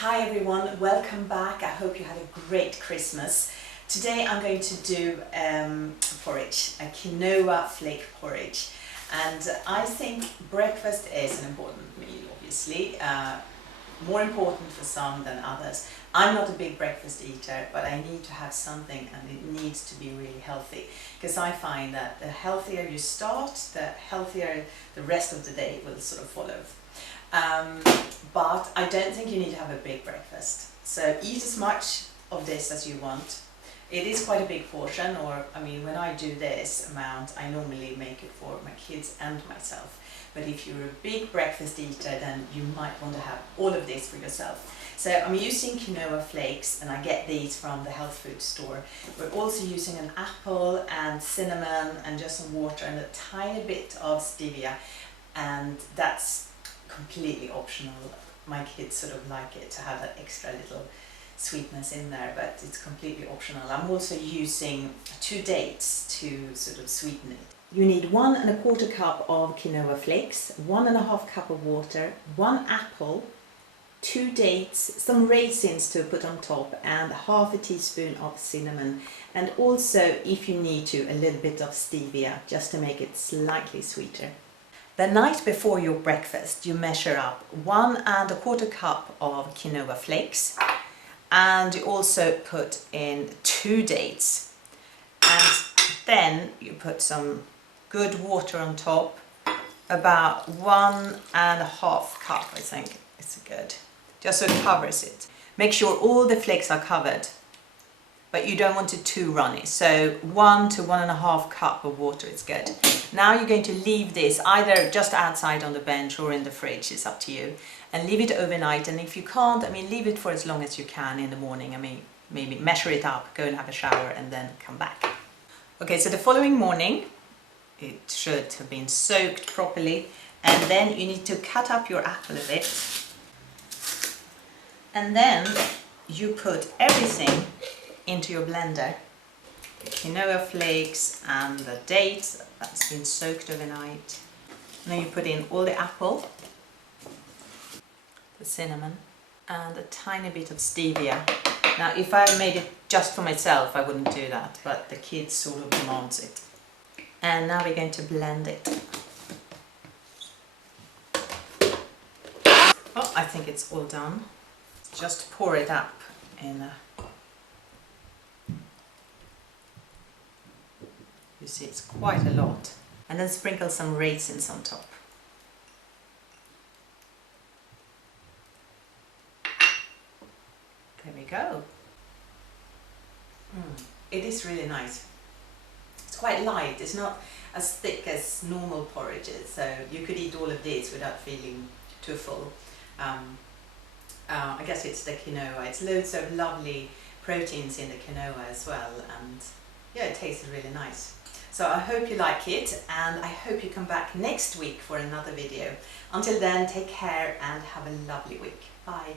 Hi everyone, welcome back. I hope you had a great Christmas. Today I'm going to do porridge, a quinoa flake porridge. And I think breakfast is an important meal, obviously. More important for some than others. I'm not a big breakfast eater, but I need to have something and it needs to be really healthy. Because I find that the healthier you start, the healthier the rest of the day will sort of follow. But I don't think you need to have a big breakfast. So eat as much of this as you want. It is quite a big portion, or I mean, when I do this amount, I normally make it for my kids and myself. But if you're a big breakfast eater, then you might want to have all of this for yourself. So I'm using quinoa flakes, and I get these from the health food store. We're also using an apple and cinnamon and just some water and a tiny bit of stevia, and that's completely optional. My kids sort of like it to have that extra little sweetness in there, but it's completely optional. I'm also using 2 dates to sort of sweeten it. You need 1 1/4 cup of quinoa flakes, 1 1/2 cup of water, 1 apple, 2 dates, some raisins to put on top, and 1/2 teaspoon of cinnamon, and also, if you need to, a little bit of stevia just to make it slightly sweeter. The night before your breakfast, you measure up 1 1/4 cup of quinoa flakes, and you also put in 2 dates, and then you put some good water on top, about 1 1/2 cup, I think it's good, just so it covers it. Make sure all the flakes are covered, but you don't want it too runny, so 1 to 1 1/2 cup of water is good. Now you're going to leave this either just outside on the bench or in the fridge, it's up to you, and leave it overnight. And if you can't, leave it for as long as you can in the morning. Maybe measure it up, go and have a shower, and then come back. Okay, so the following morning, it should have been soaked properly, and then you need to cut up your apple a bit, and then you put everything into your blender. The quinoa flakes and the dates that's been soaked overnight. And then you put in all the apple, the cinnamon, and a tiny bit of stevia. Now, if I made it just for myself, I wouldn't do that, but the kids sort of demands it. And now we're going to blend it. Oh, I think it's all done. Just pour it up in a... You see, it's quite a lot. And then sprinkle some raisins on top. There we go. It is really nice. It's quite light. It's not as thick as normal porridges, so you could eat all of this without feeling too full. I guess it's the quinoa. It's loads of lovely proteins in the quinoa as well, and yeah, it tastes really nice. So I hope you like it, and I hope you come back next week for another video. Until then, take care and have a lovely week. Bye.